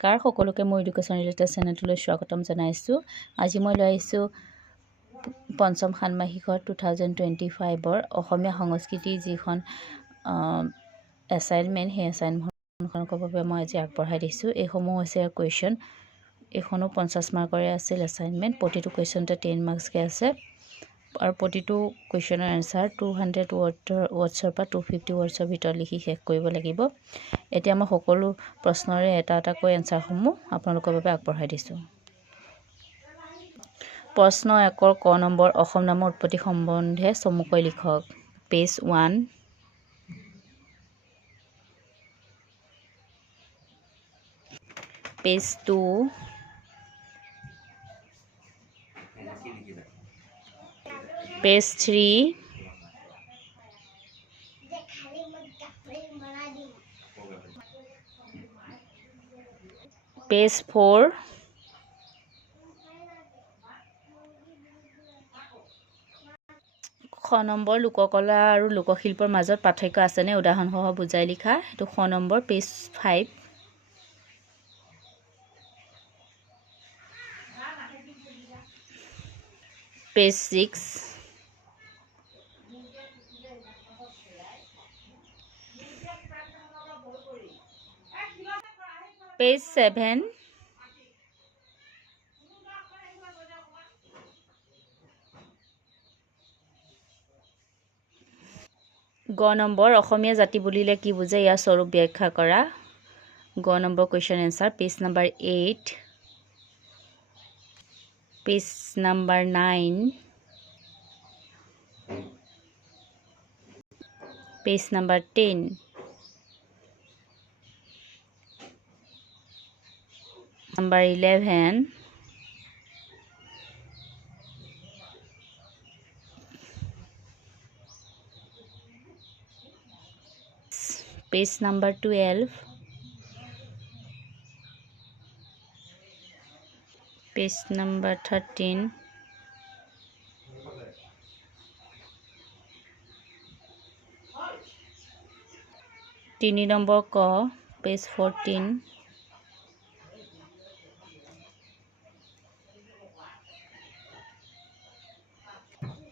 নমস্কাৰ সকলোকে মোৰ এডুকেশ্যন ৰিলেটেড চেনেলটোলৈ স্বাগতম জনাইছোঁ। আজি মই লৈ আহিছোঁ পঞ্চম ষান্মাসিকৰ 2025ৰ অসমীয়া সংস্কৃতিৰ যিখন এছাইনমেণ্ট, সেই এছাইনমেণ্টখনৰ বাবে মই আজি আগবঢ়াই দিছোঁ। এইসমূহ হৈছে কুৱেশ্যন। এইখনো 50 মাৰ্কৰে আছিল এছাইনমেণ্ট। প্ৰতিটো কুৱেশ্যনতে 10 মাৰ্কছকৈ আছে আৰু প্ৰতিটো কুৱেশ্যনৰ এনচাৰ 200 ৱৰ্ডছৰ পৰা 250 ৱৰ্ডছৰ ভিতৰত লিখি শেষ কৰিব লাগিব। এতিয়া মই সকলো প্ৰশ্নৰে এটা এটাকৈ এনচাৰসমূহ আপোনালোকৰ বাবে আগবঢ়াই দিছোঁ। প্ৰশ্ন 1ৰ ক নম্বৰ, অসম নামৰ উৎপত্তি সম্বন্ধে চমুকৈ লিখক। পেজ 1, পেজ 2, পেজ 3, পেজ 4, খ নম্বৰ, লোককলা আৰু লোকশিল্পৰ মাজত পাৰ্থক্য আছেনে? উদাহৰণসহ বুজাই লিখা। সেইটো খ নম্বৰ, পেজ 5, পেজ 6, পেজ 7, গ নম্বৰ, অসমীয়া জাতি বুলিলে কি বুজে? ইয়াৰ স্বৰূপ ব্যাখ্যা কৰা। গ number question answer, page number 8, page number 9, page number 10, number 11, page number 12, page number 13, তিনি নম্বৰ ক, page 14,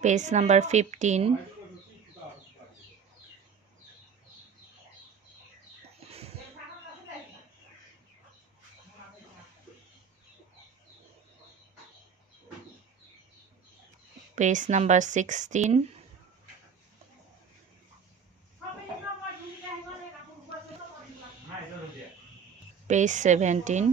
page number 15, page number 16, page 17,